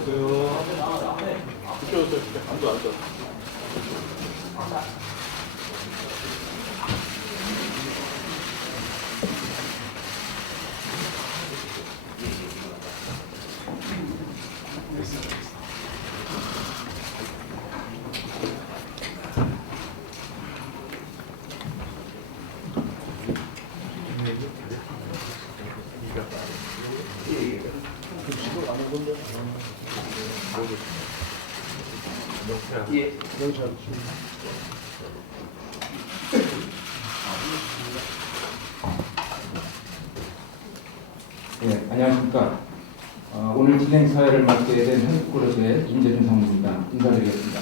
있어요. 그쪽에서 진짜 감도 안 써. 예. 네, 안녕하십니까. 오늘 진행 사회를 맡게 된 한국고려대 임재준 상무입니다. 인사드리겠습니다.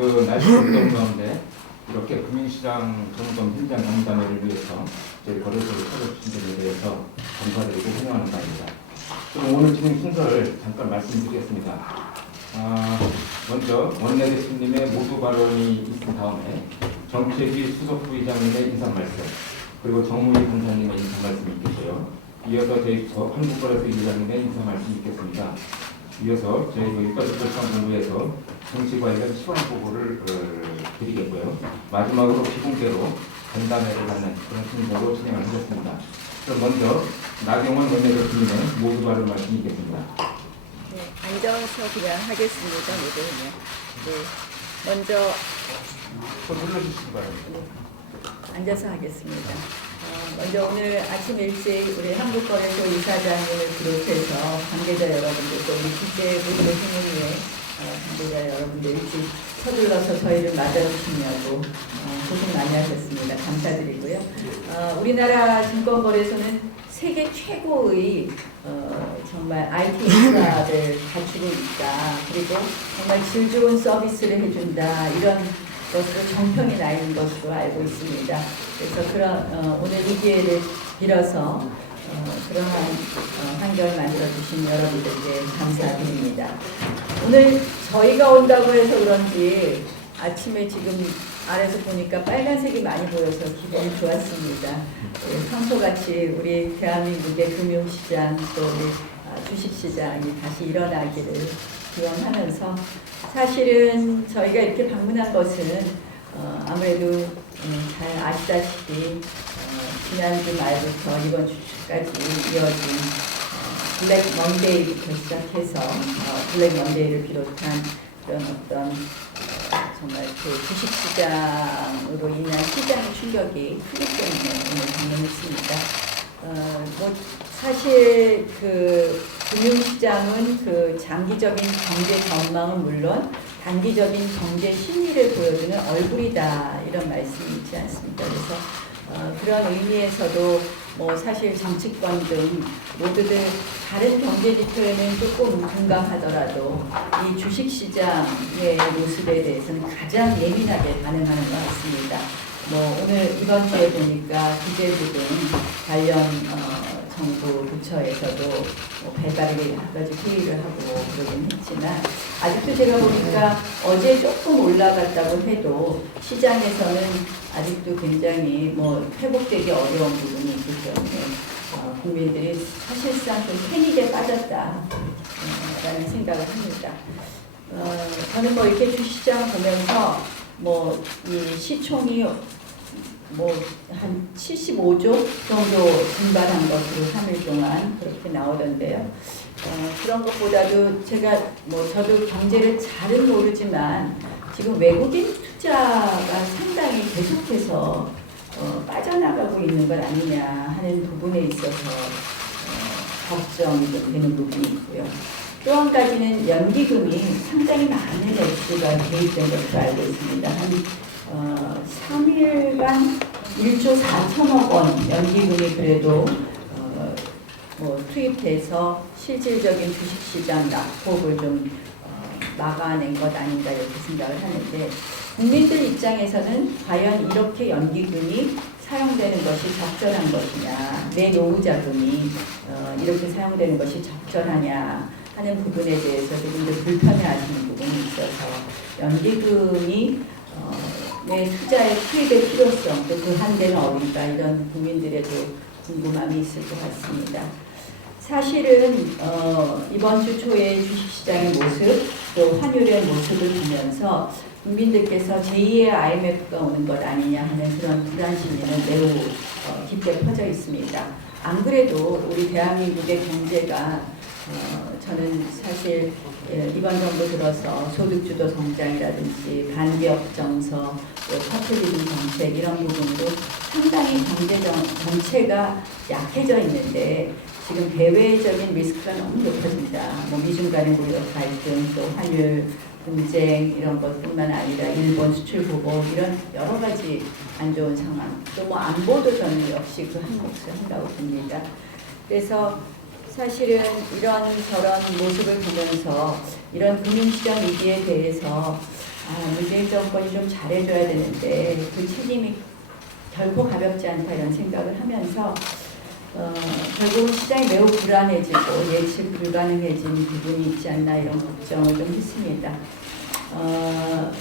우선 날씨 더운 가운데 이렇게 금융시장 점검 현장 간담회를 위해서 저희 거래소를 찾아주신 점에 대해서 감사드리고 환영하는 바입니다. 그럼 오늘 진행 순서를 잠깐 말씀드리겠습니다. 먼저 원내 대표님의 모두 발언이 있은 다음에 정책위 수석부의장님의 인사 말씀, 그리고 정무위 본사님의 인사 말씀이 있겠고요. 이어서 저희 한국거래소 이사장님의 인사 말씀이 있겠습니다. 이어서 저희 유가족들상본부에서 정치 관련 시범 보고를 드리겠고요. 마지막으로 비공개로 간담회를 갖는 그런 순서로 진행을 하겠습니다. 그럼 먼저 나경원 원내대표님의 모두 발언 말씀이 있겠습니다. 네, 앉아서 그냥 하겠습니다. 모두 그냥. 네, 먼저 눌러주시기 바랍니다. 네, 앉아서 하겠습니다. 먼저 오늘 아침 일찍 우리 한국거래소 이사장님을 비롯해서 관계자 여러분들, 또 우리 기재부 대통령의 관계자 여러분들 일찍 서둘러서 저희를 맞아주시냐고 고생 많이 하셨습니다. 감사드리고요. 우리나라 증권거래소는 세계 최고의 정말 IT 인프라를 갖추고 있다. 그리고 정말 질 좋은 서비스를 해준다. 이런 것으로 정평이 나 있는 것으로 알고 있습니다. 그래서 그런 오늘 이 기회를 빌어서 그러한 환경을 만들어주신 여러분들께 감사드립니다. 오늘 저희가 온다고 해서 그런지 아침에 지금 아래서 보니까 빨간색이 많이 보여서 기분이 좋았습니다. 평소같이 우리 대한민국의 금융시장 또 우리 주식시장이 다시 일어나기를 기원하면서 사실은 저희가 이렇게 방문한 것은 아무래도 잘 아시다시피 지난주 말부터 이번 주까지 이어진 블랙 먼데이부터 시작해서 블랙 먼데이를 비롯한 그런 어떤 정말 그 주식시장으로 인한 시장의 충격이 크기 때문에 오늘 방문했습니다. 뭐 사실 그 금융시장은 그 장기적인 경제 전망은 물론 단기적인 경제 심리를 보여주는 얼굴이다, 이런 말씀이 있지 않습니까? 그래서 그런 의미에서도 뭐 사실 정치권 등 모두들 다른 경제 지표에는 조금 둔감하더라도 이 주식시장의 모습에 대해서는 가장 예민하게 반응하는 것 같습니다. 뭐 오늘 이번 주에 보니까 기재부 등 관련 정부 부처에서도 뭐 배달이 몇 가지 회의를 하고 그러긴 했지만 아직도 제가 보니까 어제 조금 올라갔다고 해도 시장에서는 아직도 굉장히 뭐 회복되기 어려운 부분이 있기 때문에 국민들이 사실상 좀 패닉에 빠졌다 라는 생각을 합니다. 저는 뭐 이렇게 주시장 보면서 뭐 이 시총이 뭐 한 75조 정도 증발한 것으로 3일 동안 그렇게 나오던데요. 그런 것보다도 제가 뭐 저도 경제를 잘은 모르지만 지금 외국인 투자가 상당히 계속해서 빠져나가고 있는 것 아니냐 하는 부분에 있어서 걱정이 좀 되는 부분이 있고요. 또 한 가지는 연기금이 상당히 많은 액수가 개입된 것으로 알고 있습니다. 한 3일간 1조 4천억 원 연기금이 그래도 뭐 투입돼서 실질적인 주식시장 낙폭을 좀 막아낸 것 아닌가 이렇게 생각을 하는데, 국민들 입장에서는 과연 이렇게 연기금이 사용되는 것이 적절한 것이냐, 내 노후자금이 이렇게 사용되는 것이 적절하냐 하는 부분에 대해서 조금 더 불편해하시는 부분이 있어서 연기금이 내 투자의 투입의 필요성, 또 그 한계는 어딘가 이런 국민들에도 궁금함이 있을 것 같습니다. 사실은 이번 주 초에 주식시장의 모습, 또 환율의 모습을 보면서 국민들께서 제2의 IMF가 오는 것 아니냐 하는 그런 불안 심리는 매우 깊게 퍼져 있습니다. 안 그래도 우리 대한민국의 경제가 저는 사실 이번 정부 들어서 소득주도 성장이라든지 반기업 정서, 또 퍼플리즘 정책 이런 부분도 상당히 경제 전체가 약해져 있는데 지금 대외적인 리스크가 너무 높아집니다. 뭐 미중 간의 무역 갈등, 또 환율 분쟁 이런 것뿐만 아니라 일본 수출 보복 이런 여러 가지 안 좋은 상황, 또 뭐 안보도 저는 역시 그 한 몫을 한다고 봅니다. 그래서 사실은 이런 저런 모습을 보면서 이런 금융시장 위기에 대해서 문재인 정권이 좀 잘해줘야 되는데 그 책임이 결코 가볍지 않다 이런 생각을 하면서 결국은 시장이 매우 불안해지고 예측 불가능해진 부분이 있지 않나 이런 걱정을 좀 했습니다.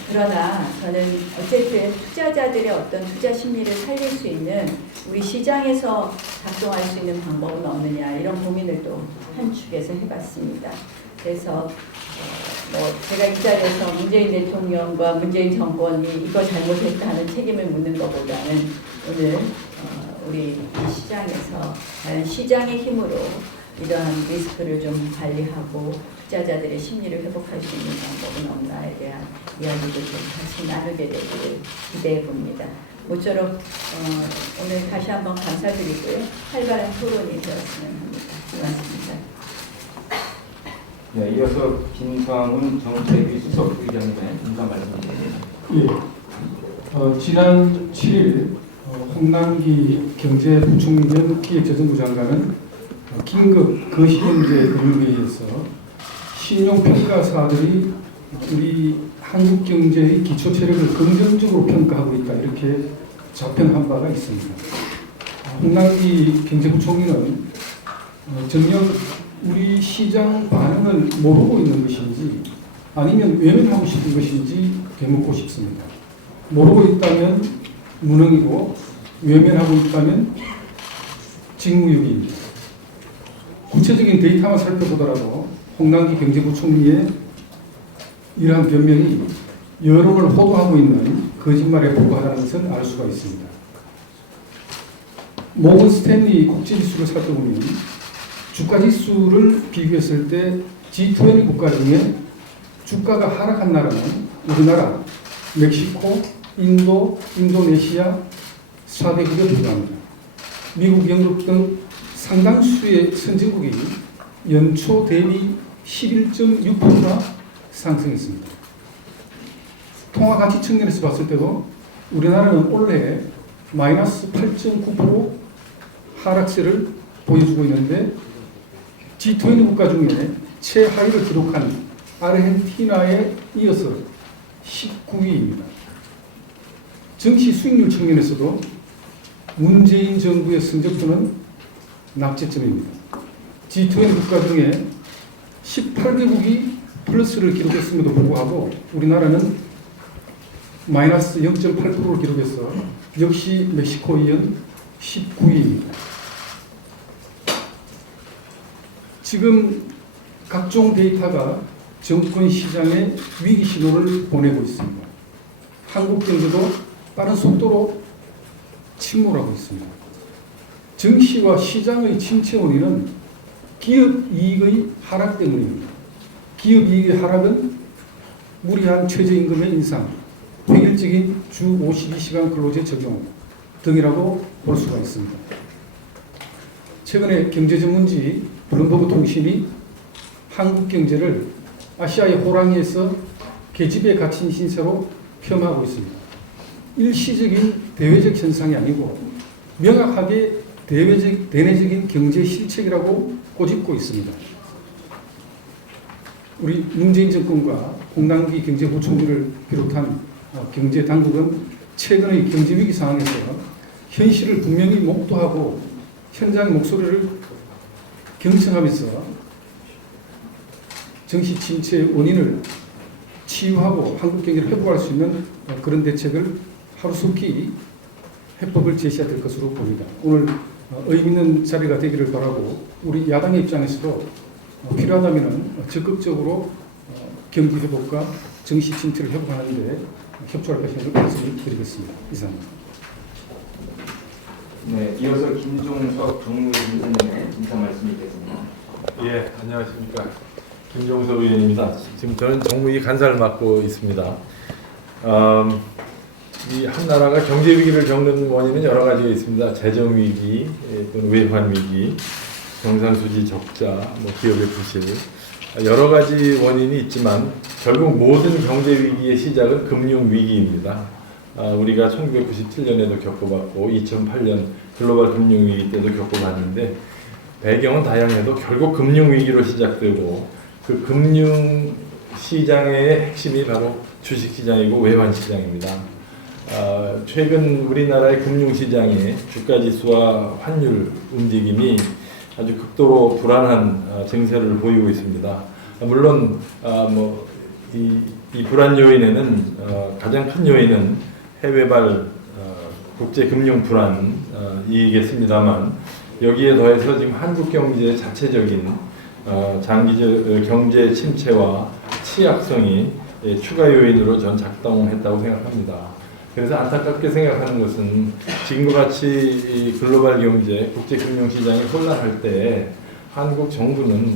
그러나 저는 어쨌든 투자자들의 어떤 투자 심리를 살릴 수 있는 우리 시장에서 작동할 수 있는 방법은 없느냐 이런 고민을 또 한 축에서 해봤습니다. 그래서 뭐 제가 이 자리에서 문재인 대통령과 문재인 정권이 이거 잘못했다 하는 책임을 묻는 것보다는 오늘 우리 이 시장에서 과연 시장의 힘으로 이러한 리스크를 좀 관리하고 투자자들의 심리를 회복할 수 있는 방법은 없나에 대한 이야기를 좀 같이 나누게 되기를 기대해 봅니다. 모쪼록 오늘 다시 한번 감사드리고요. 활발한 토론이 되었으면 합니다. 고맙습니다. 네, 이어서 김상훈 정책위 수석의장님의 인사 말씀드립니다. 예. 지난 7일 홍남기 경제부총리 전 기획재정부 장관은 긴급 거시경제 금융회의에서 신용평가사들이 우리 한국 경제의 기초 체력을 긍정적으로 평가하고 있다 이렇게 답변한 바가 있습니다. 홍남기 경제부총리는 정녕 우리 시장 반응을 모르고 있는 것인지 아니면 외면하고 싶은 것인지 되묻고 싶습니다. 모르고 있다면 무능이고 외면하고 있다면 직무유기입니다. 구체적인 데이터만 살펴보더라도 홍남기 경제부총리의 이러한 변명이 여론을 호도하고 있는 거짓말에 불과하다는 것을 알 수가 있습니다. 모건 스탠리 국제지수를 살펴보면 주가지수를 비교했을 때 G20 국가 중에 주가가 하락한 나라는 우리나라, 멕시코, 인도, 인도네시아 4개국에 불과합니다. 미국, 영국 등 상당수의 선진국이 연초 대비 11.6%가 상승했습니다. 통화가치 측면에서 봤을 때도 우리나라는 올해 마이너스 8.9% 하락세를 보여주고 있는데 G20 국가 중에 최하위를 기록한 아르헨티나에 이어서 19위입니다. 정치 수익률 측면에서도 문재인 정부의 성적표는 낙제점입니다. G20 국가 중에 18개국이 플러스를 기록했음에도 불구하고 우리나라는 마이너스 0.8%를 기록해서 역시 멕시코에 이은 19위입니다. 지금 각종 데이터가 정권 시장에 위기 신호를 보내고 있습니다. 한국 경제도 빠른 속도로 침몰하고 있습니다. 증시와 시장의 침체 원인은 기업 이익의 하락 때문입니다. 기업 이익의 하락은 무리한 최저임금의 인상, 획일적인 주 52시간 근로제 적용 등이라고 볼 수가 있습니다. 최근에 경제전문지 블룸버그 통신이 한국 경제를 아시아의 호랑이에서 계집에 갇힌 신세로 폄하하고 있습니다. 일시적인 대외적 현상이 아니고 명확하게 대내적인 경제 실책이라고 꼬집고 있습니다. 우리 문재인 정권과 홍남기 경제부총리를 비롯한 경제 당국은 최근의 경제 위기 상황에서 현실을 분명히 목도하고 현장의 목소리를 경청하면서 정시 침체의 원인을 치유하고 한국 경제를 회복할 수 있는 그런 대책을 하루속히 해법을 제시해야 될 것으로 봅니다. 오늘 의미 있는 자리가 되기를 바라고 우리 야당의 입장에서도 필요하다면 적극적으로 경기 회복과 정시 침투를 회복하는 데 협조할 것을 말씀드리겠습니다. 이상입니다. 네, 이어서 김종석 정무위 위원님의 인사 말씀이 있겠습니다. 예, 안녕하십니까. 김종석 의원입니다. 지금 저는 정무위 간사를 맡고 있습니다. 이 한 나라가 경제 위기를 겪는 원인은 여러 가지가 있습니다. 재정 위기, 또는 외환 위기, 경상 수지 적자, 기업의 부실, 여러 가지 원인이 있지만 결국 모든 경제 위기의 시작은 금융 위기입니다. 우리가 1997년에도 겪어봤고 2008년 글로벌 금융 위기 때도 겪어봤는데 배경은 다양해도 결국 금융 위기로 시작되고 그 금융 시장의 핵심이 바로 주식 시장이고 외환 시장입니다. 최근 우리나라의 금융시장의 주가지수와 환율 움직임이 아주 극도로 불안한 증세를 보이고 있습니다. 물론 이 불안 요인에는 가장 큰 요인은 해외발 국제 금융 불안이겠습니다만 여기에 더해서 지금 한국 경제의 자체적인 장기적 경제 침체와 취약성이 추가 요인으로 전 작동했다고 생각합니다. 그래서 안타깝게 생각하는 것은 지금과 같이 이 글로벌 경제, 국제 금융 시장이 혼란할 때 한국 정부는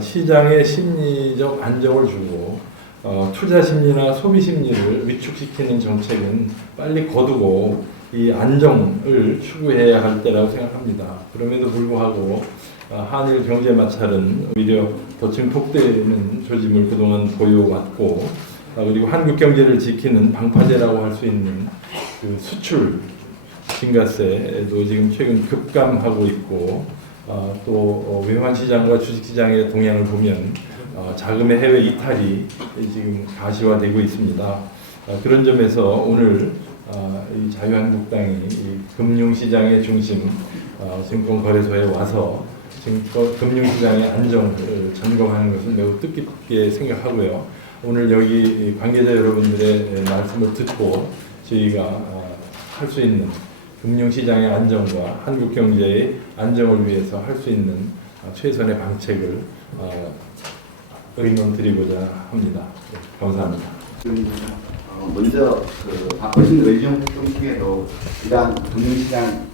시장의 심리적 안정을 주고 투자 심리나 소비 심리를 위축시키는 정책은 빨리 거두고 이 안정을 추구해야 할 때라고 생각합니다. 그럼에도 불구하고 한일 경제 마찰은 오히려 더 증폭되는 조짐을 그동안 보여왔고 그리고 한국 경제를 지키는 방파제라고 할 수 있는 그 수출 증가세도 지금 최근 급감하고 있고 또 외환 시장과 주식 시장의 동향을 보면 자금의 해외 이탈이 지금 가시화되고 있습니다. 그런 점에서 오늘 이 자유한국당이 이 금융시장의 중심 증권거래소에 와서 금융시장의 안정을 점검하는 것을 매우 뜻깊게 생각하고요. 오늘 여기 관계자 여러분들의 말씀을 듣고 저희가 할 수 있는 금융시장의 안정과 한국 경제의 안정을 위해서 할 수 있는 최선의 방책을 의논드리고자 합니다. 감사합니다. 먼저 바쁘신 의정 활동 중에도 이러한 금융시장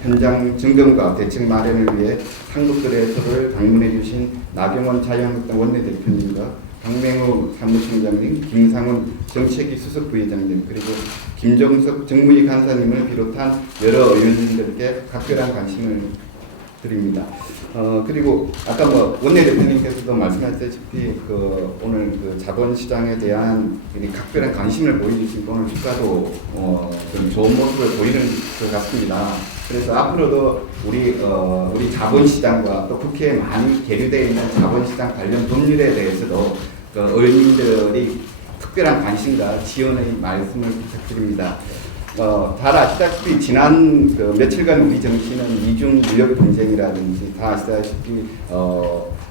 현장 점검과 대책 마련을 위해 한국거래소를 방문해 주신 나경원 자유한국당 원내대표님과 박맹우 사무총장님, 김상훈 정책위 수석 부회장님, 그리고 김정석 정무위 간사님을 비롯한 여러 의원님들께 각별한 관심을 드립니다. 그리고 아까 원내대표님께서도 말씀하셨다시피 오늘 자본시장에 대한 각별한 관심을 보여주시고 오늘 주가도 좀 좋은 모습을 보이는 것 같습니다. 그래서 앞으로도 우리 자본시장과 또 국회에 많이 계류되어 있는 자본시장 관련 법률에 대해서도 의원님들이 특별한 관심과 지원의 말씀을 부탁드립니다. 잘 아시다시피 지난 며칠간 우리 정치는 이중 무역 분쟁이라든지 다 아시다시피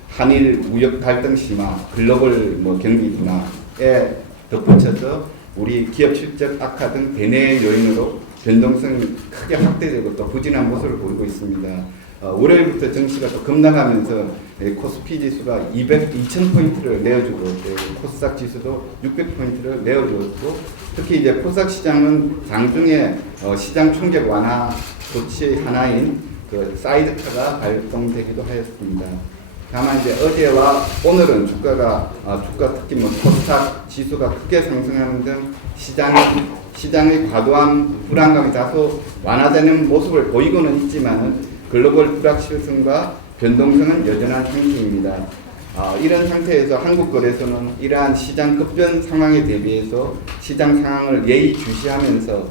한일 무역 갈등 심화, 글로벌 경기 둔화에 덧붙여서 우리 기업 실적 악화 등 대내 요인으로 변동성이 크게 확대되고 또 부진한 모습을 보이고 있습니다. 월요일부터 정시가 또 급락하면서 코스피 지수가 2,000포인트를 내어주고 코스닥 지수도 600포인트를 내어주었고 특히 이제 코스닥 시장은 장중에 시장 충격 완화 조치 하나인 사이드카가 발동되기도 하였습니다. 다만 이제 어제와 오늘은 주가 특히 코스닥 지수가 크게 상승하는 등 시장의 과도한 불안감이 다소 완화되는 모습을 보이고는 있지만은 글로벌 불확실성과 변동성은 여전한 상태입니다. 이런 상태에서 한국거래소는 이러한 시장 급변 상황에 대비해서 시장 상황을 예의주시하면서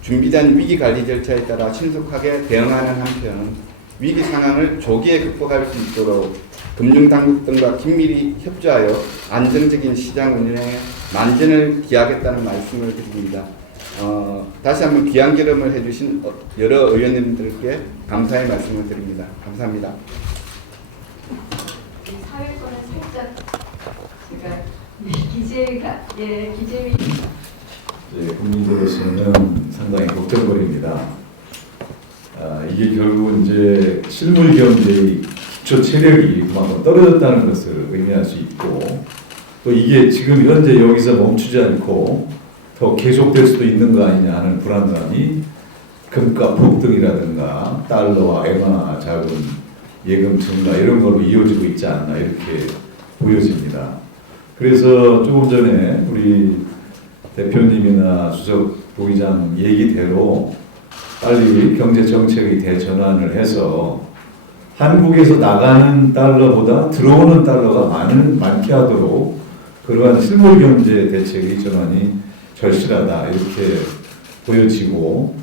준비된 위기관리 절차에 따라 신속하게 대응하는 한편 위기 상황을 조기에 극복할 수 있도록 금융당국 등과 긴밀히 협조하여 안정적인 시장 운영에 만전을 기하겠다는 말씀을 드립니다. 다시 한번 귀한 결험을 해주신 여러 의원님들께 감사의 말씀을 드립니다. 감사합니다. 사회권은 살짝 제가 기재위 국민으로서는 상당히 걱정거리입니다. 이게 결국은 이제 실물 경제의 기초 체력이 그만큼 떨어졌다는 것을 의미할 수 있고, 또 이게 지금 현재 여기서 멈추지 않고 더 계속될 수도 있는 거 아니냐 하는 불안감이 금값 폭등이라든가 달러와 엔화 자금 예금 증가 이런 걸로 이어지고 있지 않나 이렇게 보여집니다. 그래서 조금 전에 우리 대표님이나 수석 부의장 얘기대로 빨리 경제 정책의 대전환을 해서 한국에서 나가는 달러보다 들어오는 달러가 많게 하도록 그러한 실물 경제 대책의 전환이 절실하다 이렇게 보여지고,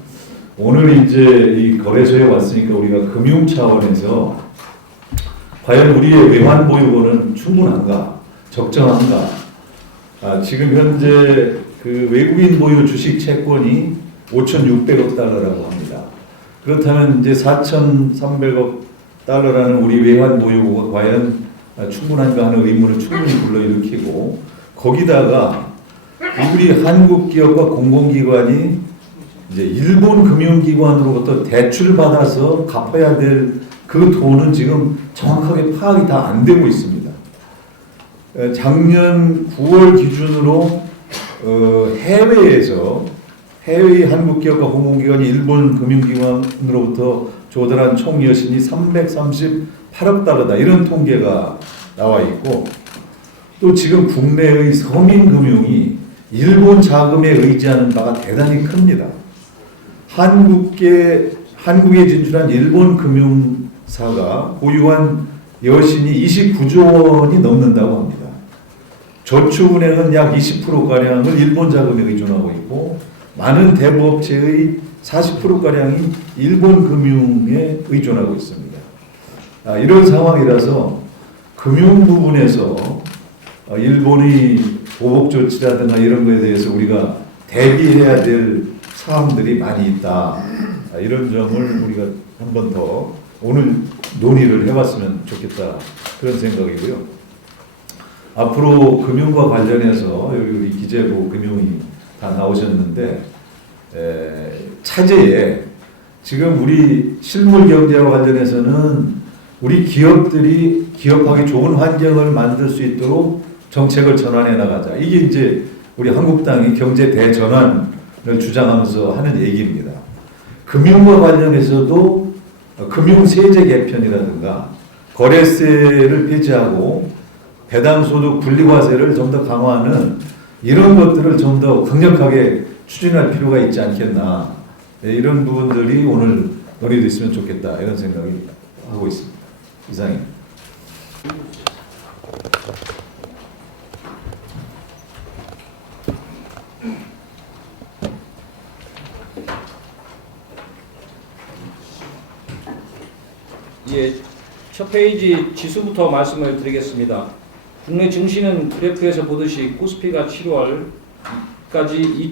오늘 이제 이 거래소에 왔으니까 우리가 금융 차원에서 과연 우리의 외환 보유고는 충분한가, 적정한가? 지금 현재 그 외국인 보유 주식 채권이 5,600억 달러라고 합니다. 그렇다면 이제 4,300억 달러라는 우리 외환 보유고가 과연 충분한가 하는 의문을 충분히 불러일으키고, 거기다가 우리 한국 기업과 공공기관이 이제 일본 금융기관으로부터 대출 받아서 갚아야 될 그 돈은 지금 정확하게 파악이 다 안 되고 있습니다. 작년 9월 기준으로 해외의 한국 기업과 공공기관이 일본 금융기관으로부터 조달한 총 여신이 338억 달러다 이런 통계가 나와 있고, 또 지금 국내의 서민금융이 일본 자금에 의지하는 바가 대단히 큽니다. 한국에 진출한 일본 금융사가 보유한 여신이 29조 원이 넘는다고 합니다. 저축은행은 약 20%가량을 일본 자금에 의존하고 있고, 많은 대부업체의 40%가량이 일본 금융에 의존하고 있습니다. 이런 상황이라서 금융 부분에서 일본의 보복 조치라든가 이런 거에 대해서 우리가 대비해야 될 사항들이 많이 있다. 이런 점을 우리가 한 번 더 오늘 논의를 해봤으면 좋겠다. 그런 생각이고요. 앞으로 금융과 관련해서 여기 우리 기재부 금융이 다 나오셨는데, 차제에 지금 우리 실물 경제와 관련해서는 우리 기업들이 기업하기 좋은 환경을 만들 수 있도록 정책을 전환해 나가자. 이게 이제 우리 한국당이 경제 대전환을 주장하면서 하는 얘기입니다. 금융과 관련해서도 금융세제 개편이라든가 거래세를 폐지하고 배당소득 분리과세를 좀 더 강화하는 이런 것들을 좀 더 강력하게 추진할 필요가 있지 않겠나. 이런 부분들이 오늘 논의됐으면 좋겠다. 이런 생각이 하고 있습니다. 이상입니다. 예, 첫 페이지 지수부터 말씀을 드리겠습니다. 국내 증시는 그래프에서 보듯이 코스피가 7월까지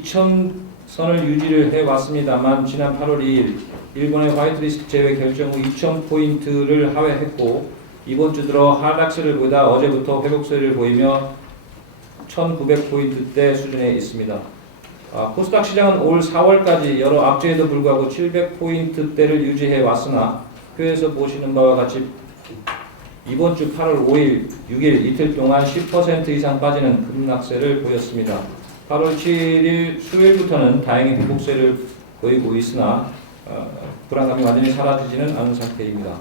2,000선을 유지를 해왔습니다만 지난 8월 2일 일본의 화이트리스트 제외 결정 후 2,000포인트를 하회했고, 이번 주 들어 하락세를 보이다 어제부터 회복세를 보이며 1,900포인트대 수준에 있습니다. 코스닥 시장은 올 4월까지 여러 악재에도 불구하고 700포인트대를 유지해 왔으나 표에서 보시는 바와 같이 이번 주 8월 5일, 6일 이틀 동안 10% 이상 빠지는 급락세를 보였습니다. 8월 7일 수요일부터는 다행히 회복세를 보이고 있으나 불안감이 완전히 사라지지는 않은 상태입니다.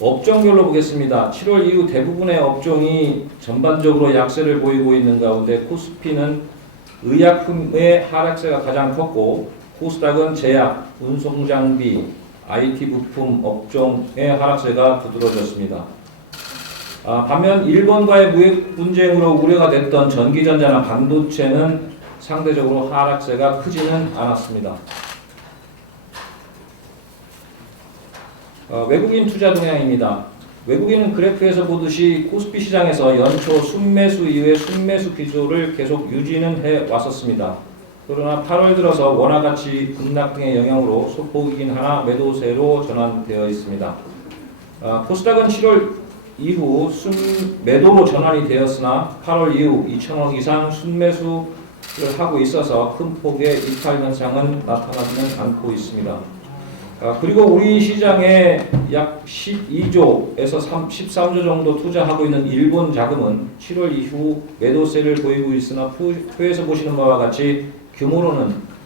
업종별로 보겠습니다. 7월 이후 대부분의 업종이 전반적으로 약세를 보이고 있는 가운데 코스피는 의약품의 하락세가 가장 컸고, 코스닥은 제약, 운송장비, IT 부품 업종의 하락세가 두드러졌습니다. 반면 일본과의 무역 분쟁으로 우려가 됐던 전기전자나 반도체는 상대적으로 하락세가 크지는 않았습니다. 외국인 투자 동향입니다. 외국인은 그래프에서 보듯이 코스피 시장에서 연초 순매수 이후에 순매수 기조를 계속 유지는 해왔었습니다. 그러나 8월 들어서 원화가치 급락 등의 영향으로 소폭이긴 하나 매도세로 전환되어 있습니다. 코스닥은 7월 이후 순매도로 전환이 되었으나 8월 이후 2,000억 이상 순매수 하고 있어서 큰 폭의 이탈 현상은 나타나지는 않고 있습니다. 그리고 우리 시장에 약 12조에서 13조 정도 투자하고 있는 일본 자금은 7월 이후 매도세를 보이고 있으나 표에서 보시는 바와 같이 규모로는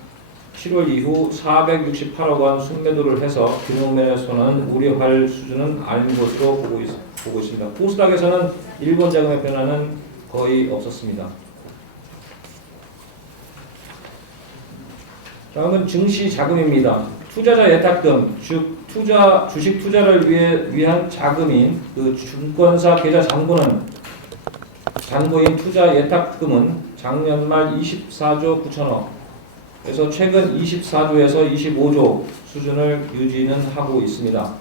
7월 이후 468억 원 순매도를 해서 규모 면에서는 우려할 수준은 아닌 것으로 보고 있습니다. 코스닥에서는 일본 자금의 변화는 거의 없었습니다. 다음은 증시 자금입니다. 투자자 예탁금, 즉 주식 투자를 위한 자금인 그 증권사 계좌 잔고인 투자 예탁금은 작년 말 24조 9천억, 그래서 최근 24조에서 25조 수준을 유지는 하고 있습니다.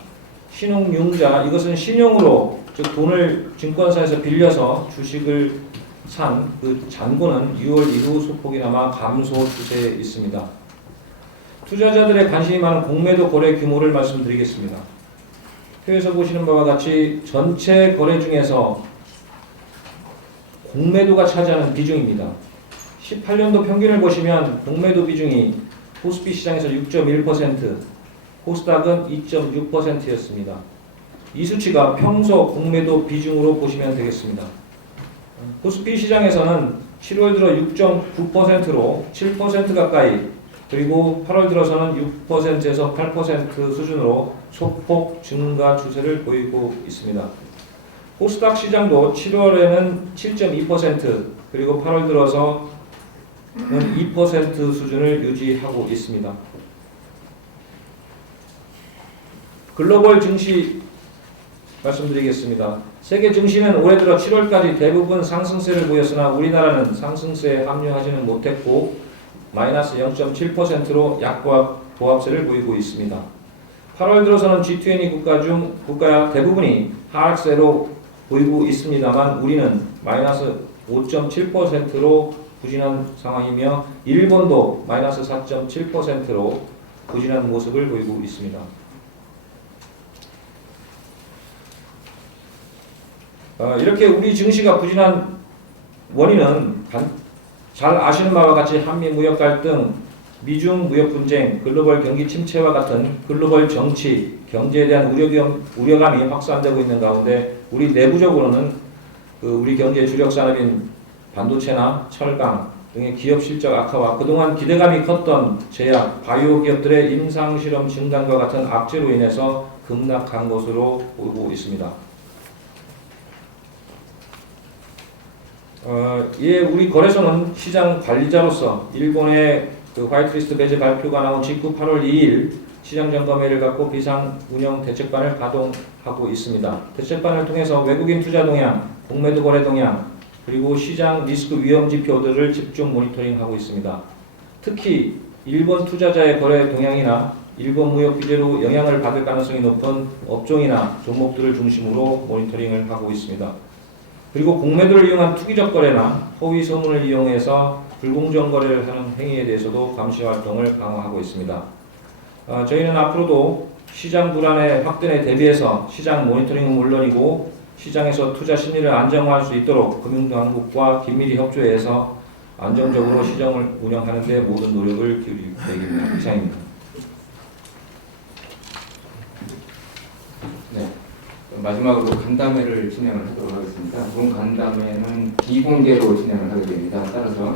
신용융자, 이것은 신용으로 즉 돈을 증권사에서 빌려서 주식을 산 그 잔고는 6월 이후 소폭이나마 감소 추세에 있습니다. 투자자들의 관심이 많은 공매도 거래 규모를 말씀드리겠습니다. 표에서 보시는 바와 같이 전체 거래 중에서 공매도가 차지하는 비중입니다. 18년도 평균을 보시면 공매도 비중이 코스피 시장에서 6.1%, 코스닥은 2.6%였습니다. 이 수치가 평소 공매도 비중으로 보시면 되겠습니다. 코스피 시장에서는 7월 들어 6.9%로 7% 가까이, 그리고 8월 들어서는 6%에서 8% 수준으로 소폭 증가 추세를 보이고 있습니다. 코스닥 시장도 7월에는 7.2%, 그리고 8월 들어서는 2% 수준을 유지하고 있습니다. 글로벌 증시 말씀드리겠습니다. 세계 증시는 올해 들어 7월까지 대부분 상승세를 보였으나 우리나라는 상승세에 합류하지는 못했고 마이너스 0.7%로 약보합세를 보이고 있습니다. 8월 들어서는 G20 국가 대부분이 하락세로 보이고 있습니다만 우리는 마이너스 5.7%로 부진한 상황이며 일본도 마이너스 4.7%로 부진한 모습을 보이고 있습니다. 이렇게 우리 증시가 부진한 원인은 잘 아시는 바와 같이 한미 무역 갈등, 미중 무역 분쟁, 글로벌 경기 침체와 같은 글로벌 정치, 경제에 대한 우려감이 확산되고 있는 가운데 우리 내부적으로는 우리 경제 주력 산업인 반도체나 철강 등의 기업 실적 악화와 그동안 기대감이 컸던 제약, 바이오 기업들의 임상실험 증강과 같은 악재로 인해서 급락한 것으로 보고 있습니다. 우리 거래소는 시장 관리자로서 일본의 화이트리스트 배제 발표가 나온 직후 8월 2일 시장 점검회를 갖고 비상 운영 대책반을 가동하고 있습니다. 대책반을 통해서 외국인 투자 동향, 공매도 거래 동향, 그리고 시장 리스크 위험 지표들을 집중 모니터링하고 있습니다. 특히 일본 투자자의 거래 동향이나 일본 무역 규제로 영향을 받을 가능성이 높은 업종이나 종목들을 중심으로 모니터링을 하고 있습니다. 그리고 공매도를 이용한 투기적 거래나 허위 소문을 이용해서 불공정 거래를 하는 행위에 대해서도 감시 활동을 강화하고 있습니다. 저희는 앞으로도 시장 불안의 확대에 대비해서 시장 모니터링은 물론이고 시장에서 투자 심리를 안정화할 수 있도록 금융당국과 긴밀히 협조해서 안정적으로 시장을 운영하는 데 모든 노력을 기울일 계획입니다. 이상입니다. 네. 마지막으로 간담회를 진행을 하도록 하겠습니다. 본 간담회는 비공개로 진행을 하게 됩니다. 따라서